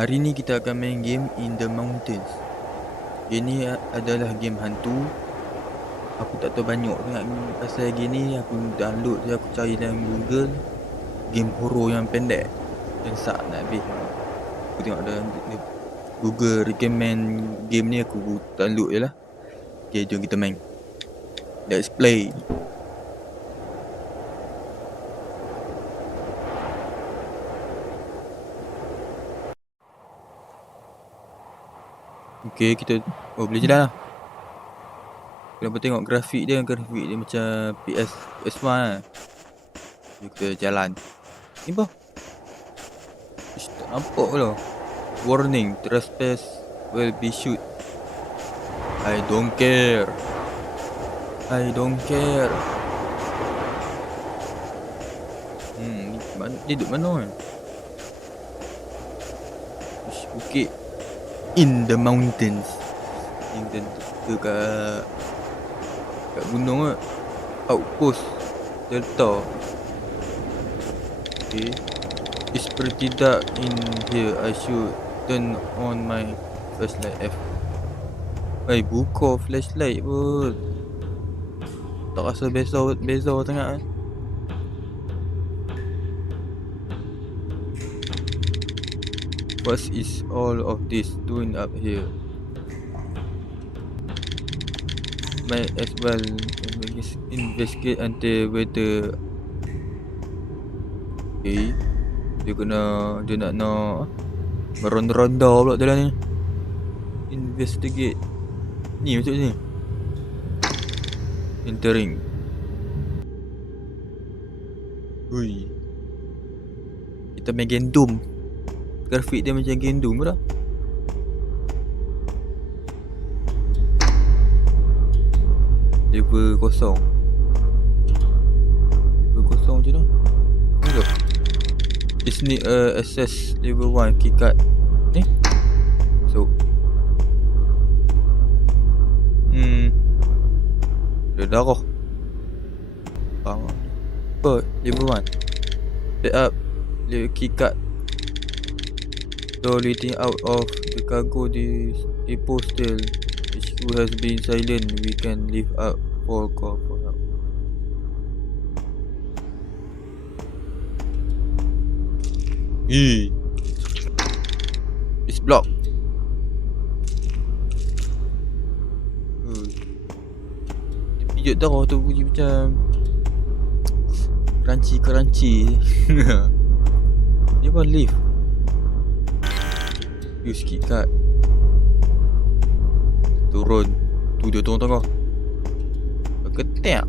Hari ni kita akan main game In The Mountains. Game ni adalah game hantu. Aku tak tahu banyak sangat pasal game ni. Aku download je, aku cari dalam Google. Game horror yang pendek yang sak nak habis. Aku tengok dalam Google recommend game ni, aku download je lah. Okay, jom kita main. Let's play. Okay, kita boleh jalan lah. Kenapa tengok grafik dia macam PS1 lah. Kita jalan. Ni apa? Ish, tak nampak lah. Warning, trespass will be shoot. I don't care. Dia duduk mana kan? Ish, bukit In The Mountains. Yang kita kat gunung lah. Outpost Delta. Okay. It's pretty dark in here. I should turn on my flashlight. Buka flashlight pun. Tak rasa beza sangat kan. What is all of this doing up here? Might as well investigate until whether. Okay. Dia nak meronda-ronda pula dalam ni. Investigate. Ni macam ni. Entering. Ui. Kita main game Doom. Grafik dia macam game Doom dah. Level kosong macam tu. Ni tu. This need access level 1 keycard. Ni. So. Ada darah. Apa? Level 1. Set up the keycard. So leading out of the cargo depot still. HQ has been silent. We can leave up for call for help. It's blocked. Dia pijak darah tu bunyi macam crunchy. Dia pun lift. Use keycard. Turun. Tu dia turun tengah. Ketek.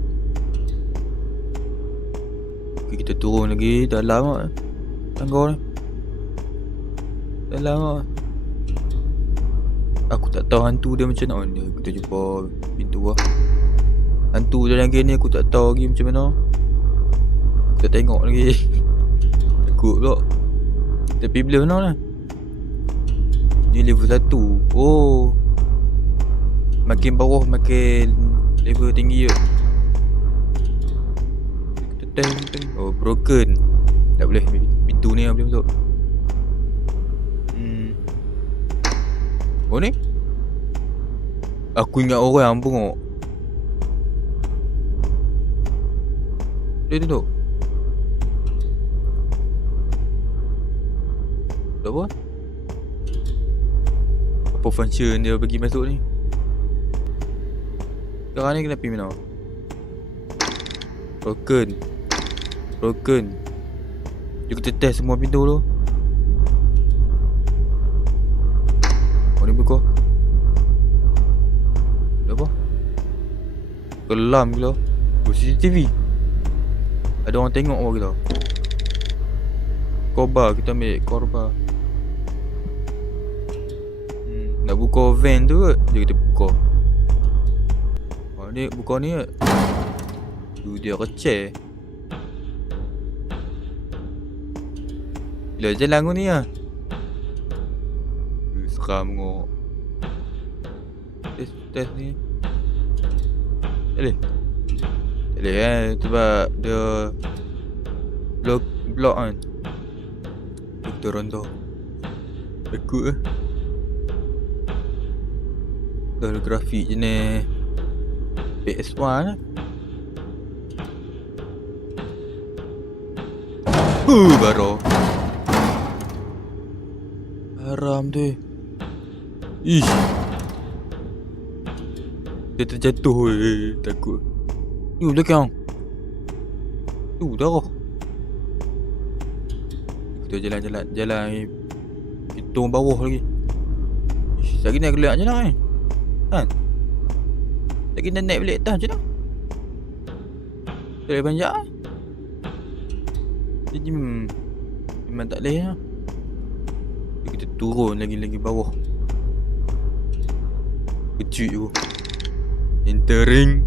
Okay, kita turun lagi dalam lah. Tangga ni dalam lah. Aku tak tahu hantu dia macam mana. Kita jumpa pintu lah. Hantu dalam game ni aku tak tahu lagi macam mana. Aku tak tengok lagi. Takut pula. Tapi bila mana lah. Ni level 1. Oh, makin bawah makin level tinggi je. Kita teng. Oh, broken. Tak boleh. Pintu ni boleh masuk. Oh ni. Aku ingat orang pun. Dia duduk. Tak apa? Apa function dia bagi masuk ni? Sekarang ni kena pergi mana? Broken. Jom kita test semua pintu tu. Oh ni buka. Ada apa? Kelam gila. CCTV. Ada orang tengok apa kita. Korba, kita ambil korba. Nak buka van tu ke? Jom kita buka. Ni buka ni ke? Tu dia kecil. Bila jalan aku ni lah. Seram tengok. Test ni. Tak boleh kan. Sebab dia Blok kan. Kita ronda. Takut lah. Dah grafik jenis PS1 lah. Baru haram tu. Ish, dia terjatuh. Takut. Belakang darah. Kita jalan hitung bawah lagi. Ish, lagi naik kelak je lah kan. Lagi nak naik balik atas je lah. Tak boleh panjang lah. Jadi memang tak boleh lah. Kita turun lagi bawah. Kecil tu. Entering.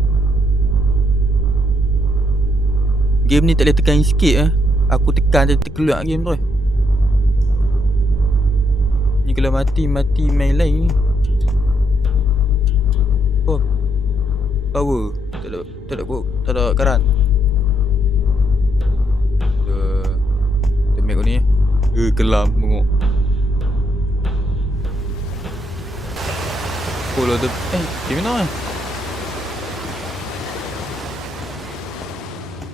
Game ni tak boleh tekan escape lah. Aku tekan dia terkeluar game tu. Ni kalau mati main lain ni. Oh, power. Tak ada karan. Kita make ni. Kelam tengok. Oh lah, game mana ni?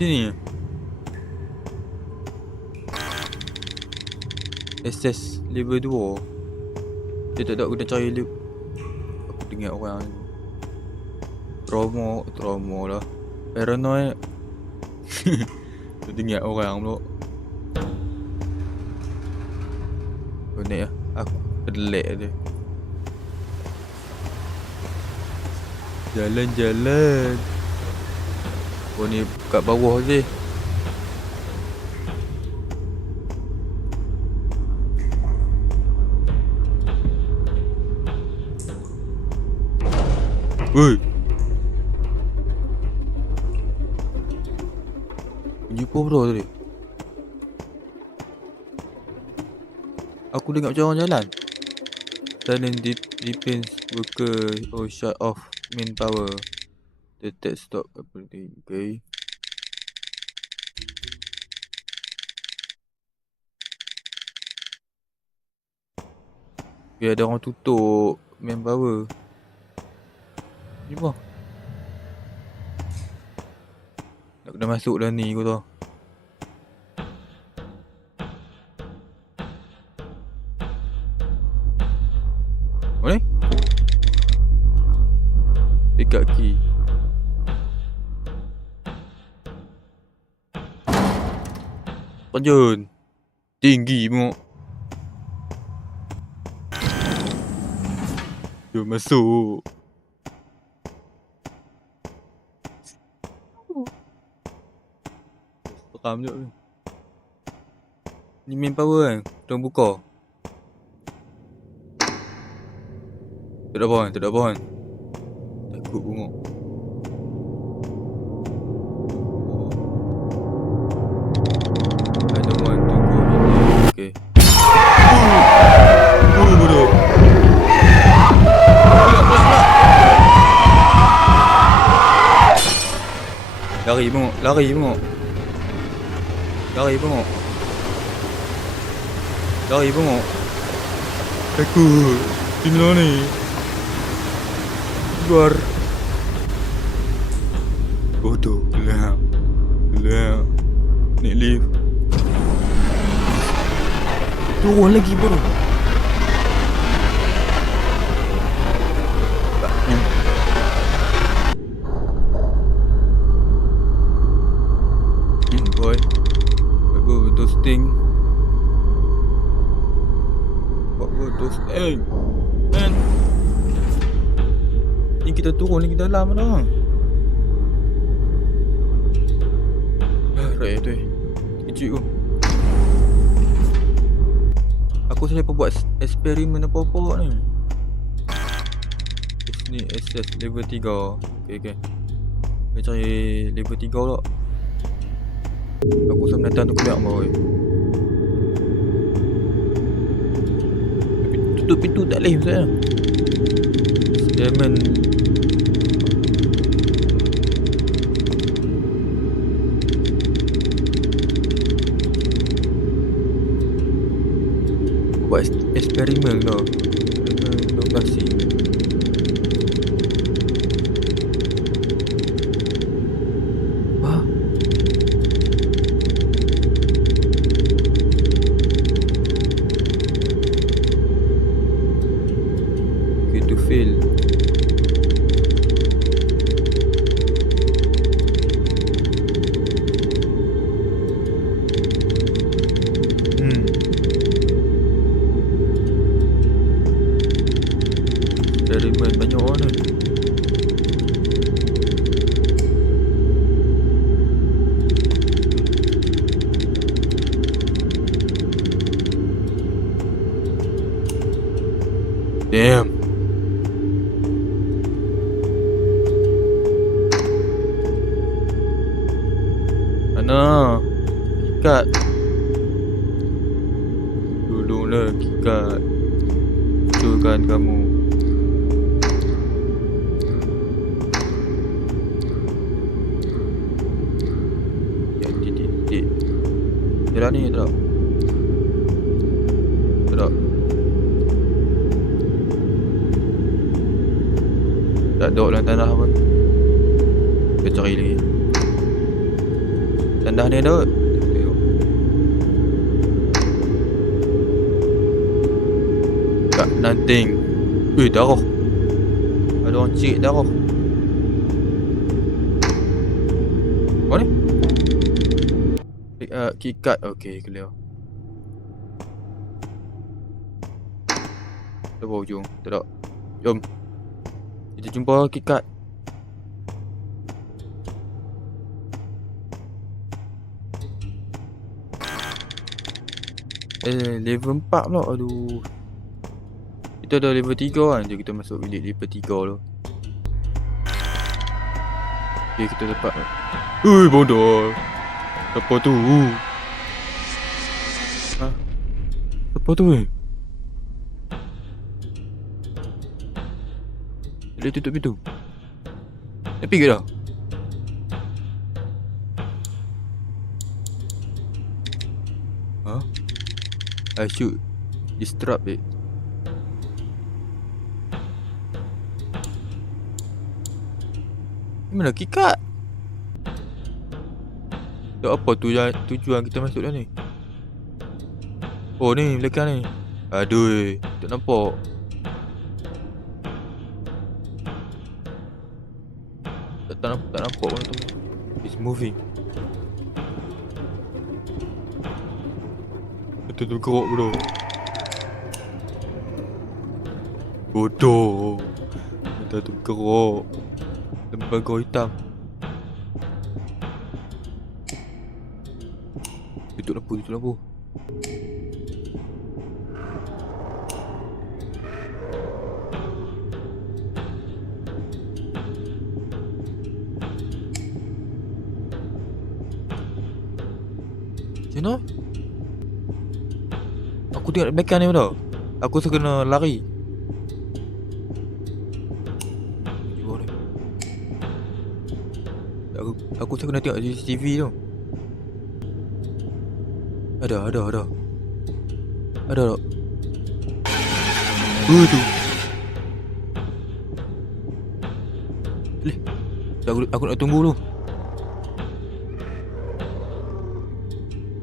Sini. Access level 2. Dia tak ada guna cari level. Aku dengar orang trauma lah. Paranoid. Aku dengar orang pula. Kau naik lah. Aku pelik dia. Jalan. Oh ni kat bawah je. Woi. Bunyi apa bro tadi? Aku dengar macam orang jalan. Silent defense worker or shut off main power. Detect stop everything. Okay. Biar ada orang tutup main power. Ni apa? Nak kena masuk dah ni kau tahu. Boleh? Dekat key. Panjun. Tinggi tengok. Jom masuk. Seram je. Ni main power kan? Tolong buka. Tak ada pohon. Takut bengok. I don't want to go in there. Okay. Bodoh. Lari bengok. Takut. Di mana ni? Keluar. Bodoh. Gelap. Naik lift. Turun lagi bro. Boy. What were those things? Man. Ni kita turun lagi dalam dah. Rai tu. Kecil tu. Aku saya buat eksperimen apa-apa ni. Ni access level 3. Okay. Kita cari level 3 pula. Aku sama datang tu kelak boy. Tutup pintu tak boleh saya. Diamond. buat eksperimen tau. Eksperimen lokasi. Wah. Okay, to fail. Eksperimen banyak orang ni. Damn. Mana? Kikat. Tolonglah Kikat. Hancurkan kamu. Ya, titik. Jalan ni tak? Tak. Tak ada dalam tanah pun. Kita cari lagi. Tanah ni ada. Tak, nothing. Darah. Ada orang cik darah. Mana? Kikat. Okay, clear. Kita bawa ujung. Tak. Jom. Kita jumpa Kikat. Level 4 pula. Aduh. Kita dah level 3 kan. Jom kita masuk bilik level 3 tu. Okay, kita dapat. Bodoh. Apa tu? Ha? Apa tu? Dia tutup pintu. Dah pergi dah? Ha? I should disrupt it. Mana Kikat? Tak apa tujuan kita masuk dah ni. Oh ni belakang ni. Aduh, tak nampak. Tak nampak pun tu. It's moving. Betul bergerak bro. Bodoh. Betul bergerak. Lembaga hitam. Tutup lampu. Macam mana? Aku tengok belakang ni tau. Aku rasa kena lari. Aku rasa kena tengok CCTV tu. Ada tak? Tu. Aku nak tunggu dulu.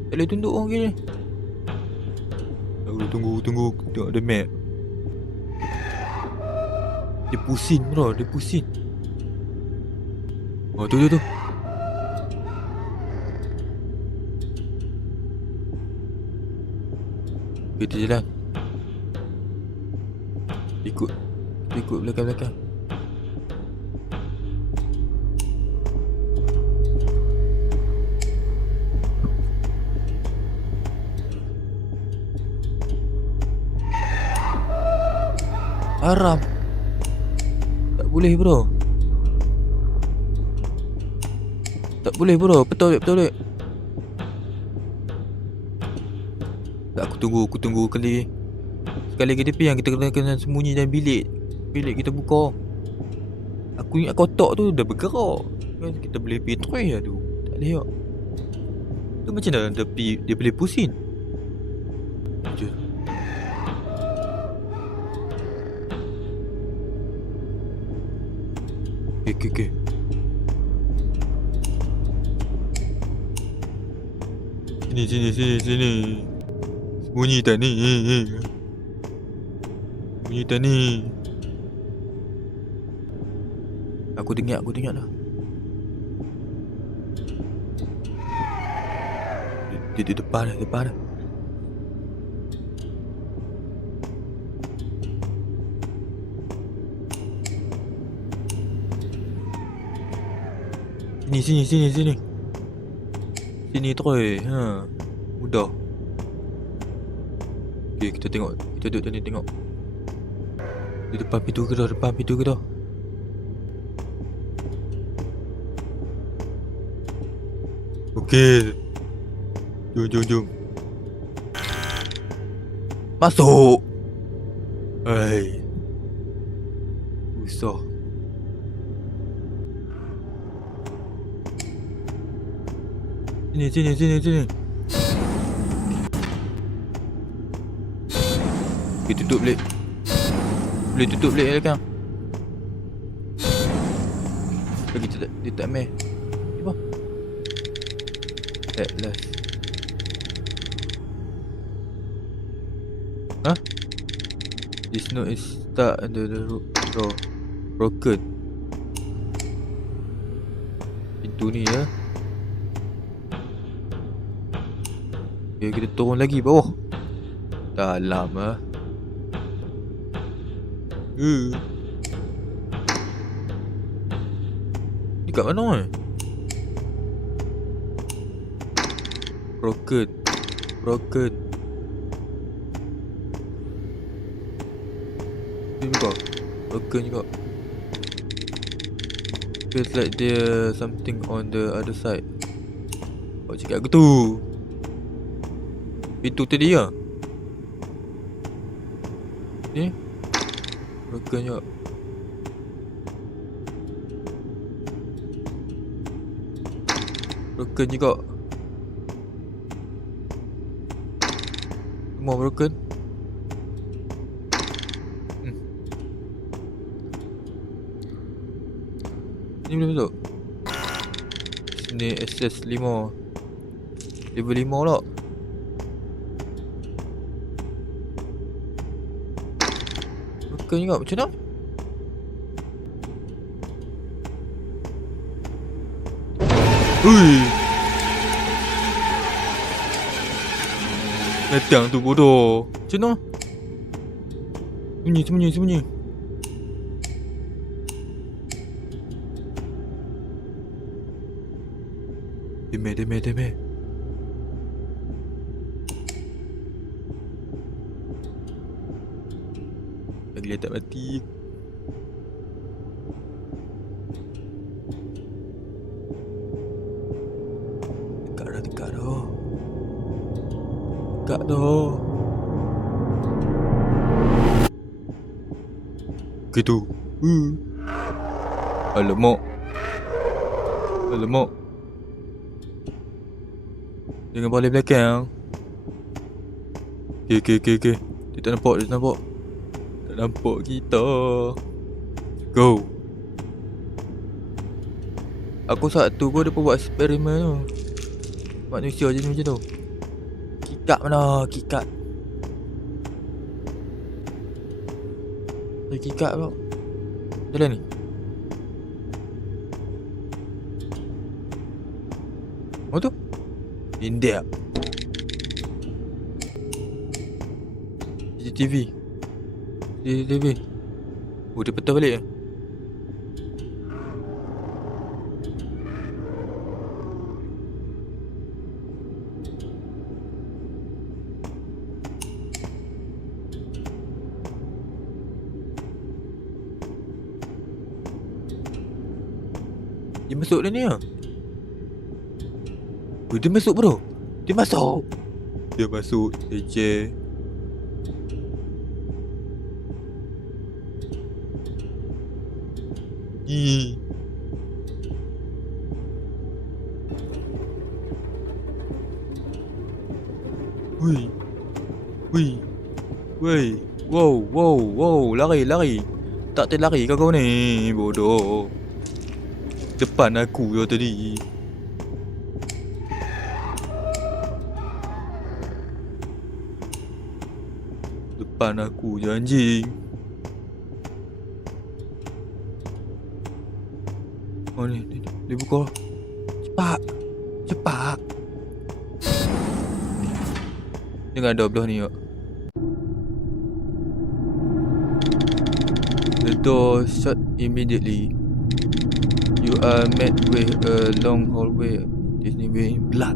Tak boleh tunduk orang ni. Aku tunggu. Tengok ada map. Dia pusing bro. Oh tu. Kita jalan. Ikut belakang. Haram. Tak boleh bro. Betul. Tak, aku tunggu sekali lagi tepi yang kita kena sembunyi dalam bilik kita buka. Aku ingat kotak tu dah bergerak. Kan kita boleh pergi try lah tu. Tak boleh tak. Tu macam mana dia boleh pusing. Okay. Sini. Sembunyi tak ni? Aku dengar dah. Di depan dah. Sini. Sini terus. Mudah. Okay, kita tengok. Kita duduk sini tengok. Di depan pintu ke dah? Okay. Jom. Masuk. Hai. Susah. Sini. Okay, tutup balik. Boleh tutup balik kan? Lagi dia tak meh. Apa? At last. This note is stuck under the door. Broken. Pintu ni ya. Okay, kita turun lagi bawah. Dalam Ni kat mana Broken. Broken juga. Feels like there's something on the other side. Awak cakap aku tu pintu tadi ya. Ni broken juga. Semua broken. Ni boleh masuk. Sini access 5. Level 5 pula. Broken juga. Macam mana? Ui. Datang tu bodoh. Macam mana? Sembunyi. Deme. Lagi tak mati. Dekat dah. Gitu. Alamak. Jangan balik belakang. Okay. Dia tak nampak. Tak nampak kita. Go. Aku satu pun dia pun buat eksperimen tu. Manusia je ni macam tu. Kikat mana? Kikat pula. Jalan ni. Oh tu India. CCTV. Oh, dia petah balik. Dia masuk dah ni lah. Oh, dia masuk bro. Dia masuk je. Woi. Wow. Lari. Tak terlari kau ni. Bodoh. Depan aku yo tadi. Depan aku je anjing. Oh ni. Dia buka. Cepat. Jangan ada belah ni. The door shut immediately. You are met with a long hallway with blood.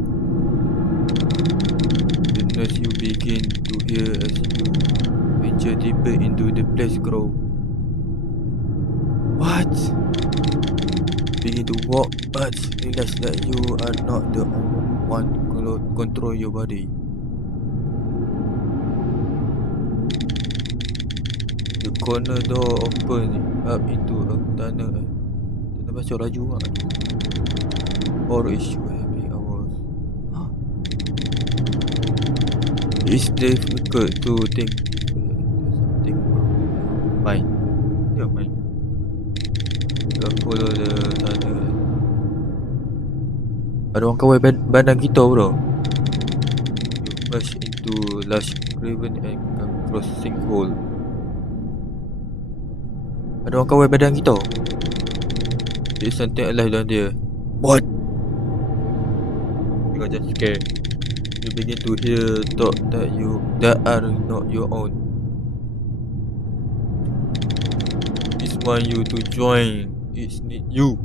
The noise you begin to hear as you venture deeper into the place grow. What? Begin to walk, but realize that you are not the only one control your body. The corner door open up into a tunnel. Tunnel masuk laju mak. Or is you having hours? Huh? It's difficult to think something mine. Yeah, mine. Follow the tunnel. Ada orang kawal badan kita bro. You smash into lush craven and come across sinkhole. Ada orang kawal badan kita. There's something alive down there. What? You got just scared. You begin to hear thoughts that are not your own. It's want you to join. It's need you.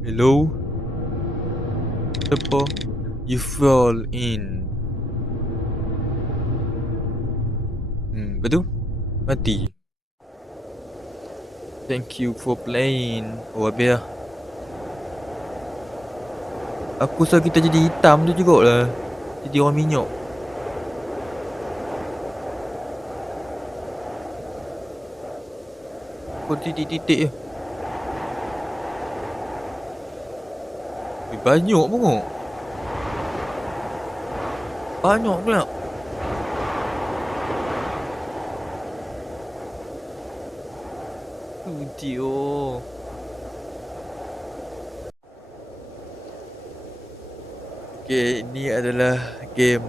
Hello? Apa? You fall in. Betul? Mati. Thank you for playing. Oh, habis lah. Aku rasa kita jadi hitam tu jugalah. Jadi orang minyak. Kau titik-titik je. Banyak pun. Banyak pula. Dio. Okay, ini adalah game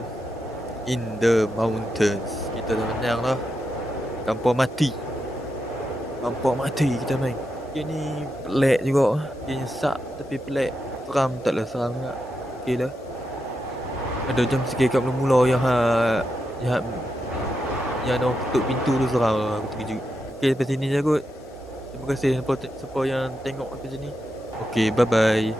In the Mountains. Kita dah menang lah. Kampung mati kita main. Game ni pelik juga. Game sak tapi pelik. Seram taklah seram tak. Okay lah. Ada jam sikit kat mula-mula yang nak tutup pintu tu seram lah. Aku terkejut. Okay, sampai sini je kot. Terima kasih siapa yang tengok macam ni. Okay, bye-bye.